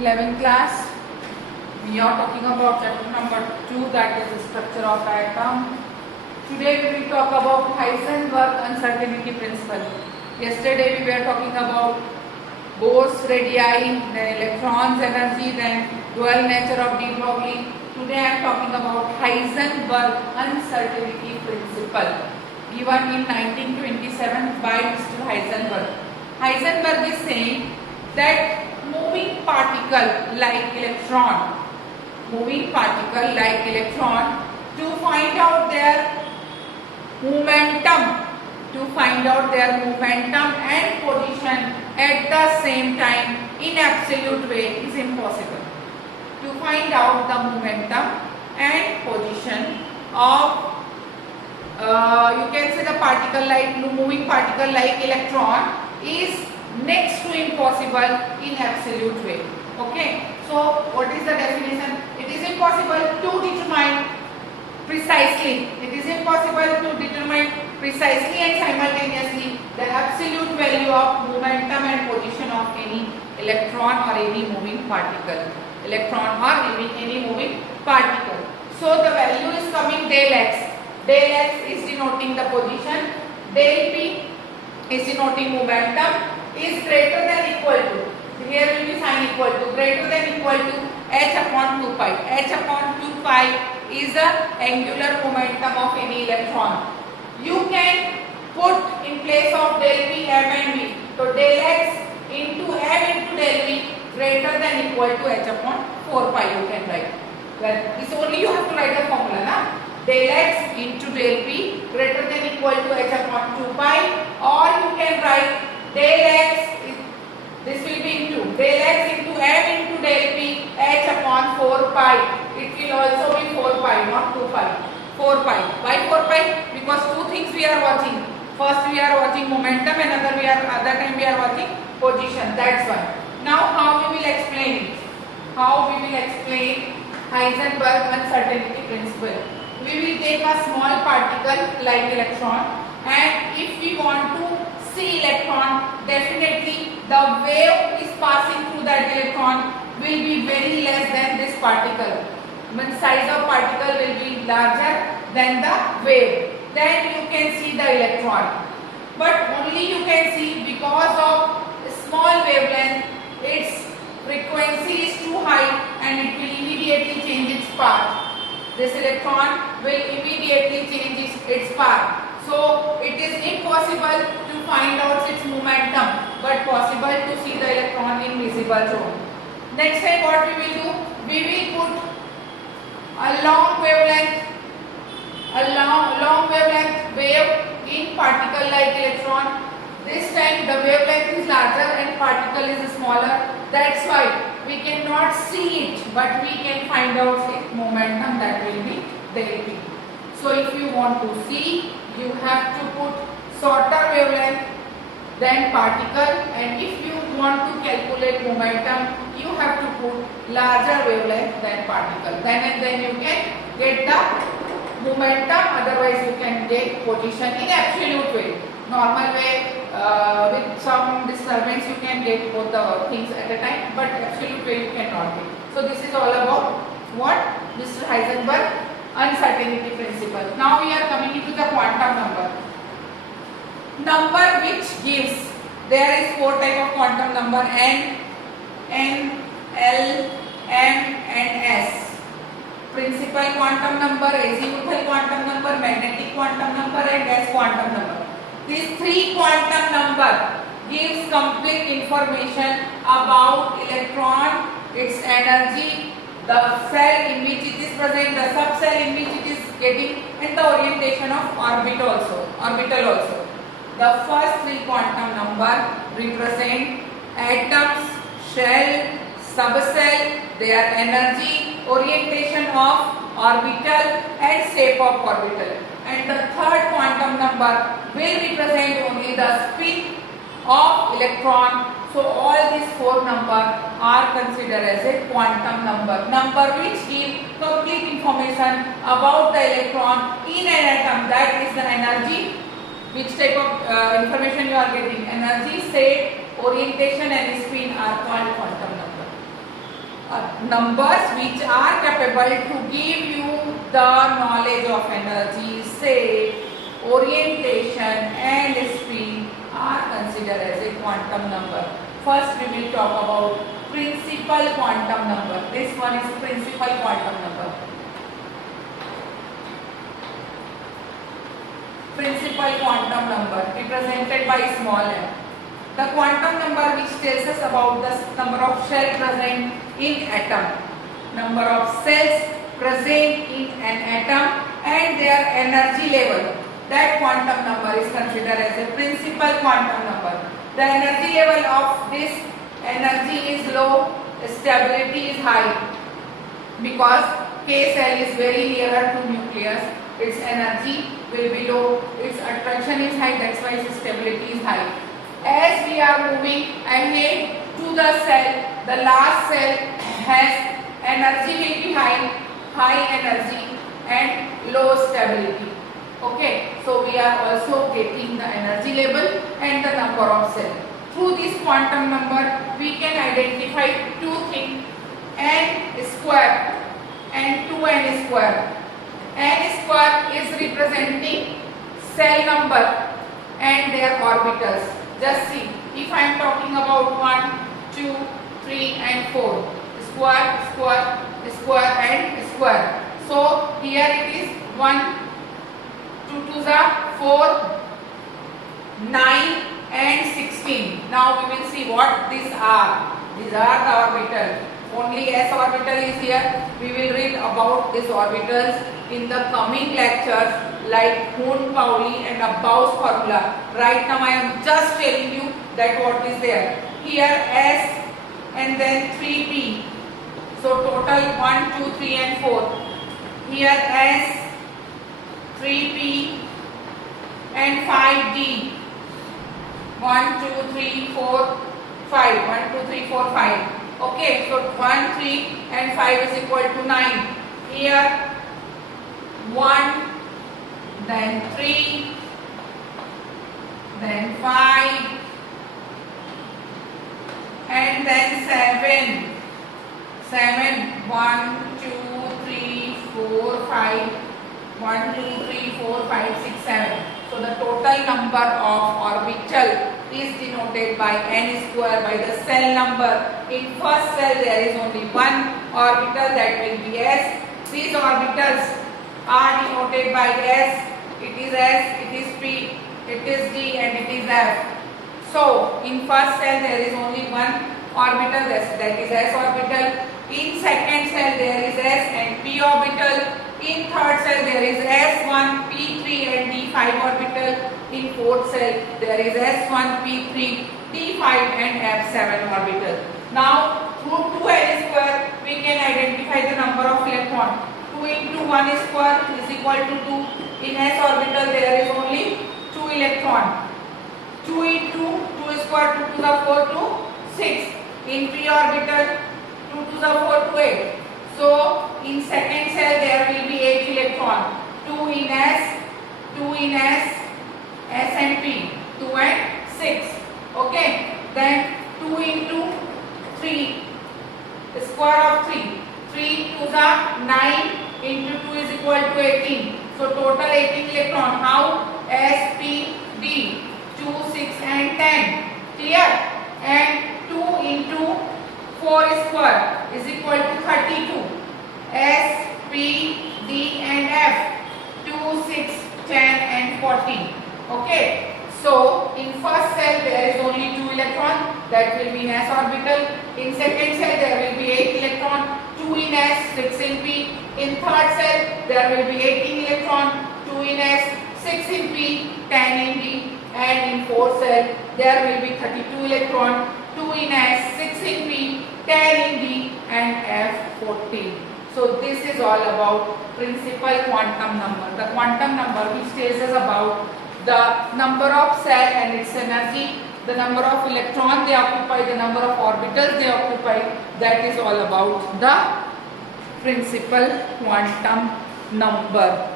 11th class. We are talking about chapter number 2, that is the structure of atom. Today we will talk about Heisenberg uncertainty principle. Yesterday we were talking about Bohr's radii, then electrons energy, then dual nature of de Broglie. Today I am talking about Heisenberg uncertainty principle given in 1927 by Mr. Heisenberg. Heisenberg is saying that moving particle like electron, to find out their momentum, and position at the same time in absolute way is impossible. To find out the momentum and position of you can say the particle like moving particle like electron is next to impossible in absolute way. Okay, so what is the definition? It is impossible to determine precisely. And simultaneously the absolute value of momentum and position of any electron or any moving particle. So the value is coming del x. Del x is denoting the position. Del p is denoting momentum. Is greater than equal to, here will be sign equal to, greater than equal to h upon 2 pi. H upon 2 pi is the angular momentum of any electron. You can put in place of del p m and v. So del x into m into del v greater than equal to h upon 4 pi you can write. Well, this only you have to write the formula, na? Del x into del p greater than equal to h upon 2 pi, or you can write del x, this will be into del x into m into del p h upon 4 pi. It will also be 4 pi, not 2 pi. 4 pi. Why 4 pi? Because two things we are watching. First we are watching momentum, and other time we are watching position. That's why. Now how we will explain it? Heisenberg uncertainty principle. We will take a small particle like electron, and if we want to see electron, definitely the wave is passing through that electron will be very less than this particle. When size of particle will be larger than the wave, then you can see the electron. But only you can see because of small wavelength, its frequency is too high and it will immediately change its path. This electron will immediately change its path. So it is impossible to find out its momentum, but possible to see the electron in visible zone. Next time what we will do? We will put a long wavelength wave in particle like electron. This time the wavelength is larger and particle is smaller. That's why we cannot see it, but we can find out its momentum, that will be del p. So if you want to see, you have to put shorter wavelength than particle, and if you want to calculate momentum, you have to put larger wavelength than particle. Then you can get the momentum, otherwise you can get position in absolute way. Normal way, with some disturbance you can get both the things at a time, but absolute way you cannot get. So this is all about what? Mr. Heisenberg uncertainty principle. Now we are coming into the quantum number. Number which gives, there is 4 type of quantum number: n, l, m and s. Principal quantum number, azimuthal quantum number, magnetic quantum number and gas quantum number. These 3 quantum number gives complete information about electron, its energy, the cell in which it is present, the subcell in which it is getting, and the orientation of orbital also. The first 3 quantum number represent atoms, shell, subcell, their energy, orientation of orbital and shape of orbital. And the third quantum number will represent only the spin of electron. So all these 4 numbers are considered as a quantum number which give complete information about the electron in an atom, that is the energy, which type of information you are getting, energy, state, orientation and spin are called quantum number. numbers which are capable to give you the knowledge of energy, say orientation and speed, are considered as a quantum number. First we will talk about principal quantum number. This one is principal quantum number. Principal quantum number represented by small m. The quantum number which tells us about the number of cells present in atom, number of cells present in an atom and their energy level. That quantum number is considered as a principal quantum number. The energy level of this energy is low, stability is high, because K cell is very nearer to nucleus, its energy will be low, its attraction is high, that's why its stability is high. As we are moving ahead to the cell, the last cell has energy will be high energy and low stability. Okay, so we are also getting the energy level and the number of cells. Through this quantum number, we can identify two things: n square and 2n square. N square is representing cell number and their orbitals. Just see, if I am talking about 1, 2, 3 and 4, square, square, square and square. So here it is 1, 2 to the 4, 9 and 16. Now we will see what these are. These are the orbitals. Only s orbital is here. We will read about these orbitals in the coming lectures, like Cohn-Pauli and Abbaus formula. Right now I am just telling you that what is there. Here s and then 3p. So total 1, 2, 3 and 4. Here s, 3p and 5d. 1, 2, 3, 4, 5. 1, 2, 3, 4, 5. Okay, so 1, 3 and 5 is equal to 9. Here 1, then 3, then 5 and then 7. 1, 2, 3, 4, 5. 1, 2, 3, 4, 5, 6, 7. So the total number of orbital is denoted by n square, by the cell number. In first cell there is only one orbital, that will be s. These orbitals are denoted by s. It is s, it is p, it is d and it is f. So in first cell there is only one orbital, that is s orbital. In second cell there is s and p orbital. In third cell there is s1, p3 and d5 orbital. In fourth cell there is s1, p3, d5 and f7 orbital. Now through 2n square we can identify the number of electrons. 2 into 1 square is equal to 2. In s orbital there is only 2 electrons. 2 into 2 square, 2 to the 4 to 6. In p orbital 2 to the 4 to 8. So in second cell there will be 8 electrons. 2 in s, 2 in s, s and p, 2 and 6. Okay. Then 2 into 3, the square of 3. 3 to the 9 into 2 is equal to 18. So total 18 electrons. How? S, P, D. 2, 6 and 10. Clear? And 2 into 4 square is equal to 32. S, P, D and F. 2, 6, 10 and 14. Okay. So in first cell there is only 2 electrons, that will be in s orbital. In second cell there will be 8 electrons, 2 in s, 6 in p. In third cell there will be 18 electrons, 2 in s, 6 in p, 10 in d. And in fourth cell there will be 32 electrons, 2 in s, 6 in p, 10 in d and f14. So this is all about principal quantum number. The quantum number which tells us about the number of cell and its energy, the number of electrons they occupy, the number of orbitals they occupy. That is all about the principal quantum number.